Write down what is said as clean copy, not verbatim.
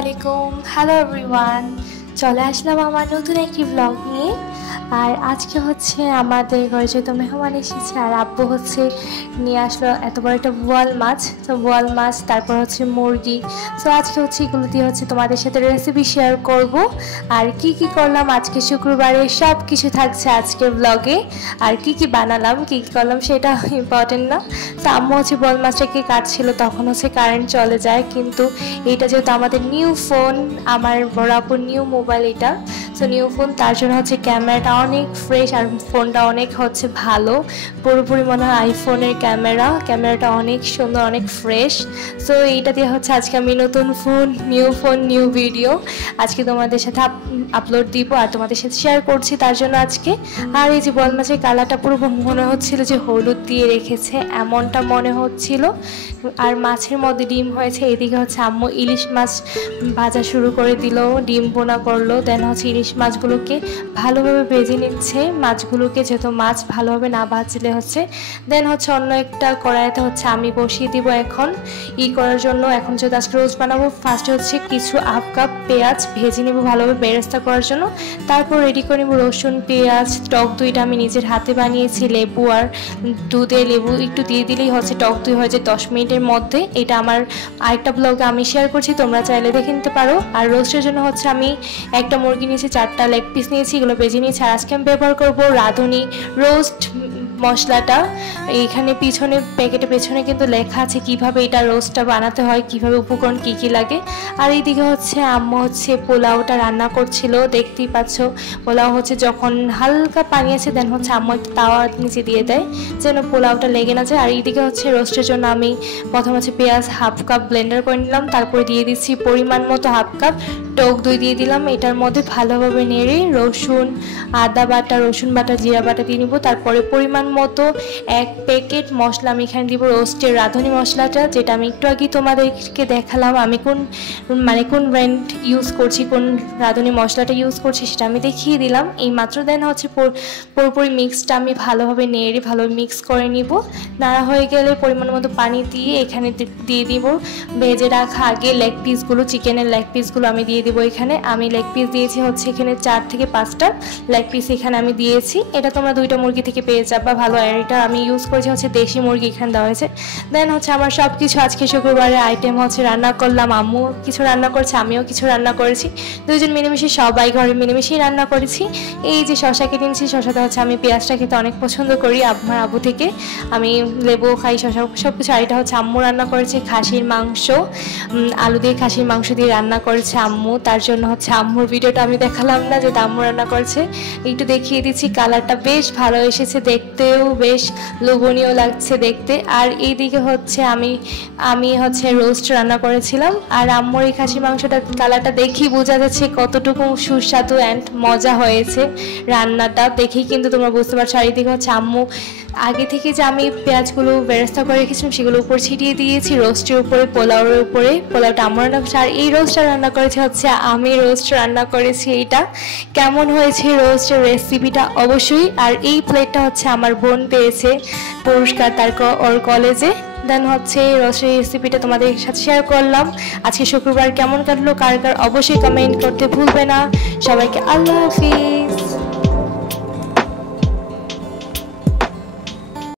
আলাইকুম hello everyone চলে আসলাম আমার নতুন একটি ব্লগ নিয়ে। আর আজকে হচ্ছে আমাদের ঘরে যেহেতু মেহমান এসেছে আর আব্বু হচ্ছে নিয়ে আসলো এত বড় একটা বোয়াল মাছ। তো বোয়াল মাছ তারপর হচ্ছে মুরগি। সো আজকে হচ্ছে এগুলো দিয়ে হচ্ছে তোমাদের সাথে রেসিপি শেয়ার করব। আর কি কি করলাম আজকে শুক্রবারে সব কিছু থাকছে আজকের ব্লগে। আর কি কি বানালাম কি কি করলাম সেটা ইম্পর্টেন্ট না। তো আম্মু হচ্ছে বোয়াল মাছটাকে কাটছিল, তখন হচ্ছে কারেন্ট চলে যায়। কিন্তু এটা যেহেতু আমাদের নিউ ফোন, আমার বড় আপুর নিউ মোবাইল এটা, সো নিউ ফোন, তার জন্য হচ্ছে ক্যামেরাটা অনেক ফ্রেশ আর ফোনটা অনেক হচ্ছে ভালো, পুরোপুরি মনে হয় আইফোনের ক্যামেরাটা অনেক সুন্দর, অনেক ফ্রেশ। সো এইটা দিয়ে হচ্ছে আজকে আমি নতুন ফোন নিউ ভিডিও আজকে তোমাদের সাথে আপলোড দিব আর তোমাদের সাথে শেয়ার করছি তার জন্য আজকে। আর এই যে বোয়াল মাছের কালারটা পুরো মনে হচ্ছিল যে হলুদ দিয়ে রেখেছে, এমনটা মনে হচ্ছিল। আর মাছের মধ্যে ডিম হয়েছে। এদিকে হচ্ছে আম্মু ইলিশ মাছ ভাজা শুরু করে দিল, ডিম বোনা করলো। দেন হচ্ছে ইলিশ মাছগুলোকে ভালোভাবে ভেজে নিচ্ছে মাছগুলোকে, যেহেতু মাছ ভালোভাবে না ভাজলে হচ্ছে। দেন হচ্ছে অন্য একটা কড়াইতে হচ্ছে আমি বসিয়ে দিব এখন করার জন্য। এখন যদি আজকে রোজ বানাবো, ফার্স্টে হচ্ছে কিছু হাফ কাপ পেঁয়াজ ভেজে নেবো ভালোভাবে বেরেস্তা করার জন্য। তারপর রেডি করে নেবো রসুন, পেঁয়াজ, টক দইটা আমি নিজের হাতে বানিয়েছি, লেবু আর দুধে লেবু একটু দিয়ে দিলেই হচ্ছে টক দই হয়ে যায় 10 মিনিটের মধ্যে। এটা আমার আরেকটা ব্লগে আমি শেয়ার করছি, তোমরা চাইলে দেখে নিতে পারো। আর রোস্টের জন্য হচ্ছে আমি একটা মুরগি নিয়েছি, 4টা লেগ পিস নিয়েছি, এগুলো ভেজে নিয়েছি। আর আজকে আমি ব্যবহার করবো রাঁধুনি রোস্ট মশলাটা। এইখানে পিছনে প্যাকেটের পেছনে কিন্তু লেখা আছে কিভাবে এটা রোস্টটা বানাতে হয়, কিভাবে উপকরণ কি কি লাগে। আর এইদিকে হচ্ছে আম্মু হচ্ছে পোলাওটা রান্না করছিল, দেখতেই পাচ্ছ। পোলাও হচ্ছে যখন হালকা পানি আছে দেন হচ্ছে আম্মু একটা তাওয়া নিচে দিয়ে দেয় যেন পোলাওটা লেগে না যায়। আর এইদিকে হচ্ছে রোস্টের জন্য আমি প্রথম হচ্ছে পেঁয়াজ হাফ কাপ ব্লেন্ডার করে নিলাম, তারপরে দিয়ে দিচ্ছি পরিমাণ মতো হাফ কাপ টক দই দিয়ে দিলাম। এটার মধ্যে ভালোভাবে নেড়ে রসুন, আদা বাটা, রসুন বাটা, জিরা বাটা দিয়ে নিব। তারপরে পরিমাণ মতো 1 প্যাকেট মশলা আমি এখানে দিব, রোস্টের রাঁধুনি মশলাটা, যেটা আমি একটু আগে তোমাদেরকে দেখালাম। আমি কোন ব্র্যান্ড ইউজ করছি, কোন রাঁধুনি মশলাটা ইউজ করছি সেটা আমি দেখিয়ে দিলাম এই মাত্র। দেন হচ্ছে পুরোপুরি মিক্সটা আমি ভালোভাবে নেড়ে ভালোভাবে মিক্স করে নিব। নাড়া হয়ে গেলে পরিমাণ মতো পানি দিয়ে এখানে দিয়ে দিব ভেজে রাখা আগে লেগ পিসগুলো, চিকেনের লেগ পিসগুলো আমি দিয়ে দিব এখানে। আমি লেগ পিস দিয়েছি হচ্ছে এখানে 4 থেকে 5টা লেগ পিস এখানে আমি দিয়েছি। এটা তোমরা 2টা মুরগি থেকে পেয়ে যাবা ভালো। আর এটা আমি ইউজ করেছি হচ্ছে দেশি মুরগি, এখানে দেওয়া হয়েছে। দেন হচ্ছে আমার সব কিছু আজকে শুক্রবারের আইটেম হচ্ছে রান্না করলাম। আম্মু কিছু রান্না করছে, আমিও কিছু রান্না করেছি, দুজন মিলেমিশে সবাই ঘরে মিলেমিশেই রান্না করেছি। এই যে শশা কেটে নিয়েছি, শশাটা হচ্ছে আমি পেঁয়াজটা খেতে অনেক পছন্দ করি আমার আব্বু থেকে, আমি লেবু খাই, শশা সব কিছু। আর এটা হচ্ছে আম্মু রান্না করেছে খাসির মাংস, আলু দিয়ে খাসির মাংস দিয়ে রান্না করেছে আম্মু। তার জন্য হচ্ছে আম্মুর ভিডিওটা আমি দেখালাম না, যেটা আম্মু রান্না করেছে একটু দেখিয়ে দিচ্ছি। কালারটা বেশ ভালো এসেছে, দেখতেও বেশ লোভনীয় লাগছে দেখতে। আর এইদিকে হচ্ছে আমি হচ্ছে রোস্ট রান্না করেছিলাম। আর আম্মুর এই খাসির মাংসটা কালারটা দেখেই বোঝা যাচ্ছে কতটুকু সুস্বাদু অ্যান্ড মজা হয়েছে রান্নাটা, দেখেই কিন্তু তোমরা বুঝতে পারছো। আর এইদিকে হচ্ছে আম্মু আগে থেকে যে আমি পেঁয়াজগুলো বেরেস্তা করে রেখেছিলাম সেগুলো উপর ছিটিয়ে দিয়েছি রোস্টের উপরে, পোলাওয়ের উপরে। পোলাওটা আমার রান্না করছে। আর এই রোস্টটা রান্না করেছে হচ্ছে আমি রোস্ট রান্না করেছি। এইটা কেমন হয়েছে রোস্টের রেসিপিটা অবশ্যই। আর এই প্লেটটা হচ্ছে আমার বোন পেয়েছে পুরস্কার তার ওর কলেজে। দেন হচ্ছে রোস্টের রেসিপিটা তোমাদের সাথে শেয়ার করলাম। আজকে শুক্রবার কেমন কাটলো কার অবশ্যই কমেন্ট করতে ভুলবে না। সবাইকে আল্লাহ হাফিজ।